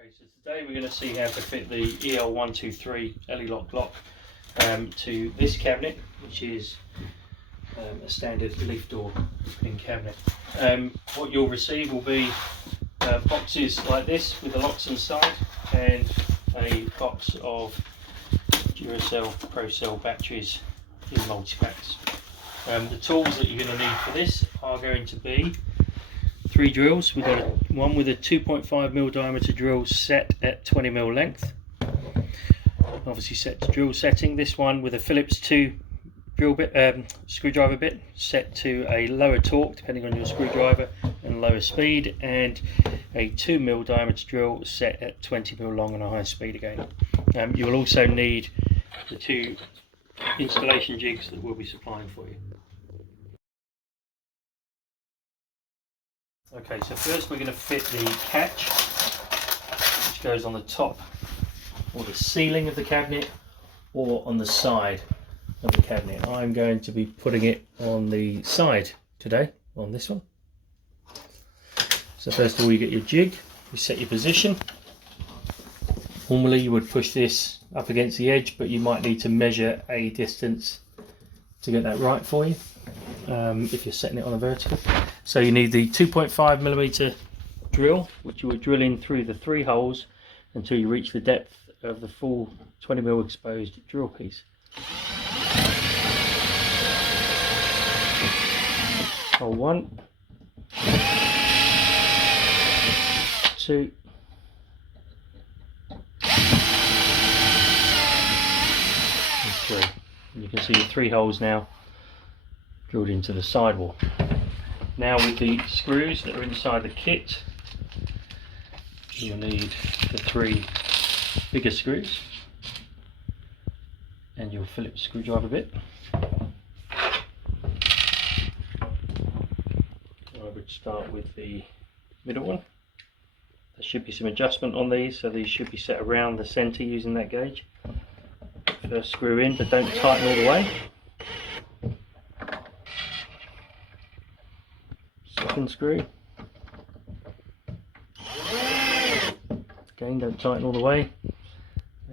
Okay, so today we're going to see how to fit the EL123 Elelock lock to this cabinet, which is a standard leaf door opening cabinet. What you'll receive will be boxes like this with the locks inside and a box of Duracell ProCell batteries in multi-packs. The tools that you're going to need for this are going to be 3 drills. We've got one with a 2.5mm diameter drill set at 20mm length, obviously set to drill setting. This one with a Phillips 2 drill bit, screwdriver bit set to a lower torque depending on your screwdriver and lower speed, and a 2mm diameter drill set at 20mm long and a high speed again. You will also need the 2 installation jigs that we'll be supplying for you. Okay, so first we're going to fit the catch, which goes on the top or the ceiling of the cabinet or on the side of the cabinet. I'm going to be putting it on the side today, on this one. So first of all, you get your jig, you set your position. Normally you would push this up against the edge, but you might need to measure a distance to get that right for you if you're setting it on a vertical. So you need the 2.5mm drill, which you will drill in through the 3 holes until you reach the depth of the full 20mm exposed drill piece. Hole 1, 2, and 3. And you can see the 3 holes now drilled into the sidewall. Now with the screws that are inside the kit, you'll need the 3 bigger screws and your Phillips screwdriver bit. I would start with the middle one. There should be some adjustment on these, so these should be set around the centre using that gauge. First screw in, but don't tighten all the way. Second screw. Again, don't tighten all the way.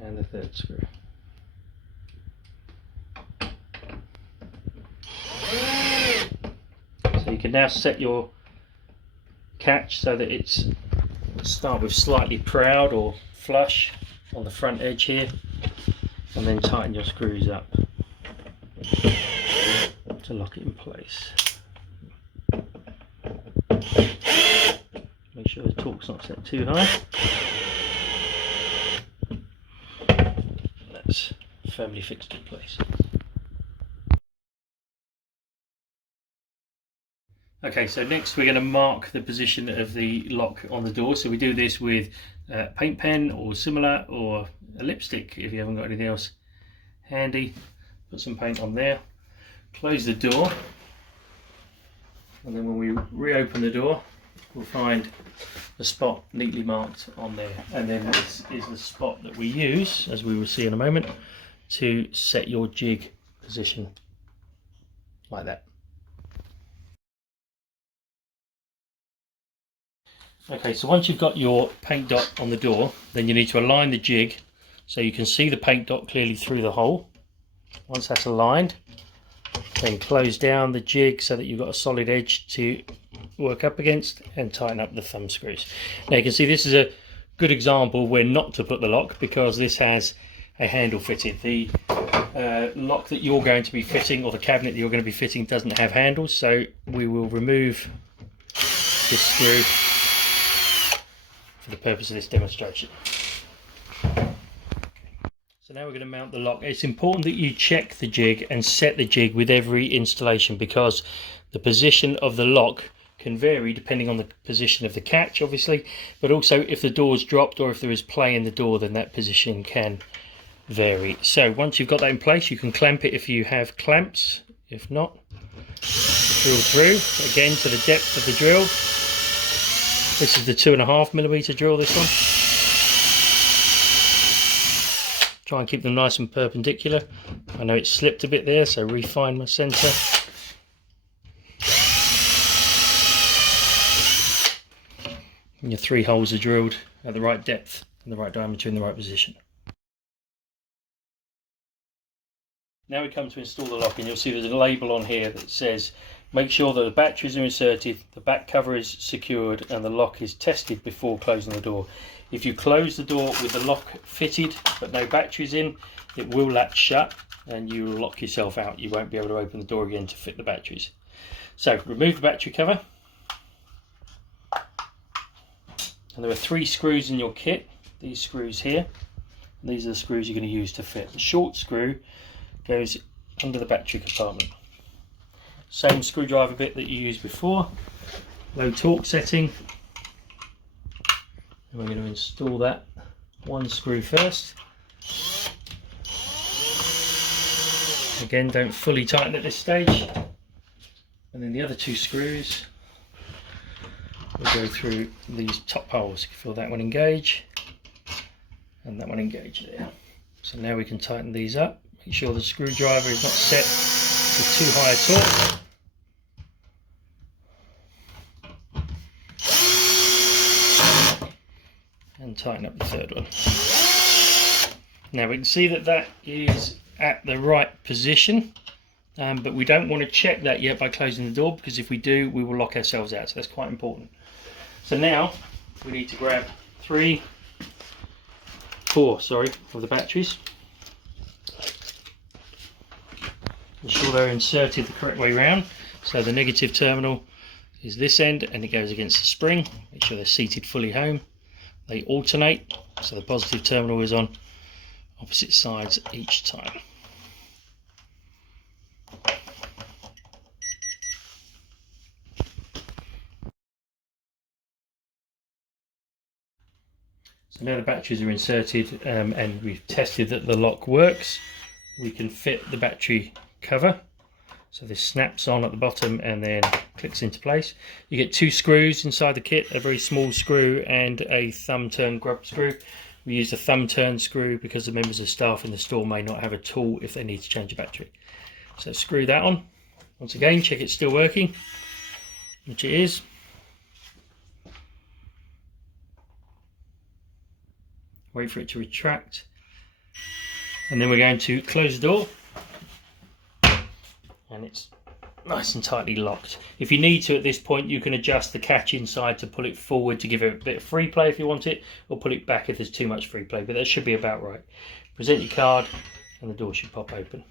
And the 3rd screw. So you can now set your catch so that it's start with slightly proud or flush on the front edge here, and then tighten your screws up to lock it in place. Make sure the torque's not set too high. That's firmly fixed in place. Okay, so next we're going to mark the position of the lock on the door. So we do this with a paint pen or similar, or a lipstick if you haven't got anything else handy. Put some paint on there, close the door, and then when we reopen the door we'll find the spot neatly marked on there, and then this is the spot that we use, as we will see in a moment, to set your jig position like that. Okay, so once you've got your paint dot on the door, then you need to align the jig so you can see the paint dot clearly through the hole. Once that's aligned, then close down the jig so that you've got a solid edge to work up against, and tighten up the thumb screws. Now you can see this is a good example where not to put the lock, because this has a handle fitted. The lock that you're going to be fitting, or the cabinet that you're going to be fitting, doesn't have handles, so we will remove this screw for the purpose of this demonstration. So now we're going to mount the lock. It's important that you check the jig and set the jig with every installation, because the position of the lock can vary depending on the position of the catch, obviously, but also if the door's dropped or if there is play in the door, then that position can vary. So once you've got that in place, you can clamp it if you have clamps. If not, drill through again to the depth of the drill. This is the 2.5mm drill, this one. Try and keep them nice and perpendicular. I know it slipped a bit there, so refine my centre. And your 3 holes are drilled at the right depth and the right diameter in the right position. Now we come to install the lock, and you'll see there's a label on here that says make sure that the batteries are inserted, the back cover is secured, and the lock is tested before closing the door. If you close the door with the lock fitted but no batteries in, it will latch shut and you will lock yourself out. You won't be able to open the door again to fit the batteries. So remove the battery cover, and there are 3 screws in your kit. These screws here, and these are the screws you're going to use to fit. The short screw goes under the battery compartment. Same screwdriver bit that you used before, low torque setting, and we're going to install that 1 screw first. Again, don't fully tighten at this stage, and then the other 2 screws will go through these top holes. You can feel that one engage and that one engage there. So now we can tighten these up. Make sure the screwdriver is not set with too high a torque. And tighten up the 3rd one. Now we can see that that is at the right position, but we don't want to check that yet by closing the door, because if we do, we will lock ourselves out. So that's quite important. So now we need to grab 4 of the batteries. Ensure they're inserted the correct way round. So the negative terminal is this end and it goes against the spring. Make sure they're seated fully home. They alternate, so the positive terminal is on opposite sides each time. So now the batteries are inserted, and we've tested that the lock works. We can fit the battery cover. So this snaps on at the bottom and then clicks into place. You get 2 screws inside the kit, a very small screw and a thumb turn grub screw. We use a thumb turn screw because the members of staff in the store may not have a tool if they need to change a battery. So screw that on. Once again, check it's still working, which it is. Wait for it to retract, and then we're going to close the door, and it's nice and tightly locked. If you need to at this point, you can adjust the catch inside to pull it forward to give it a bit of free play if you want it, or pull it back if there's too much free play, but that should be about right. Present your card and the door should pop open.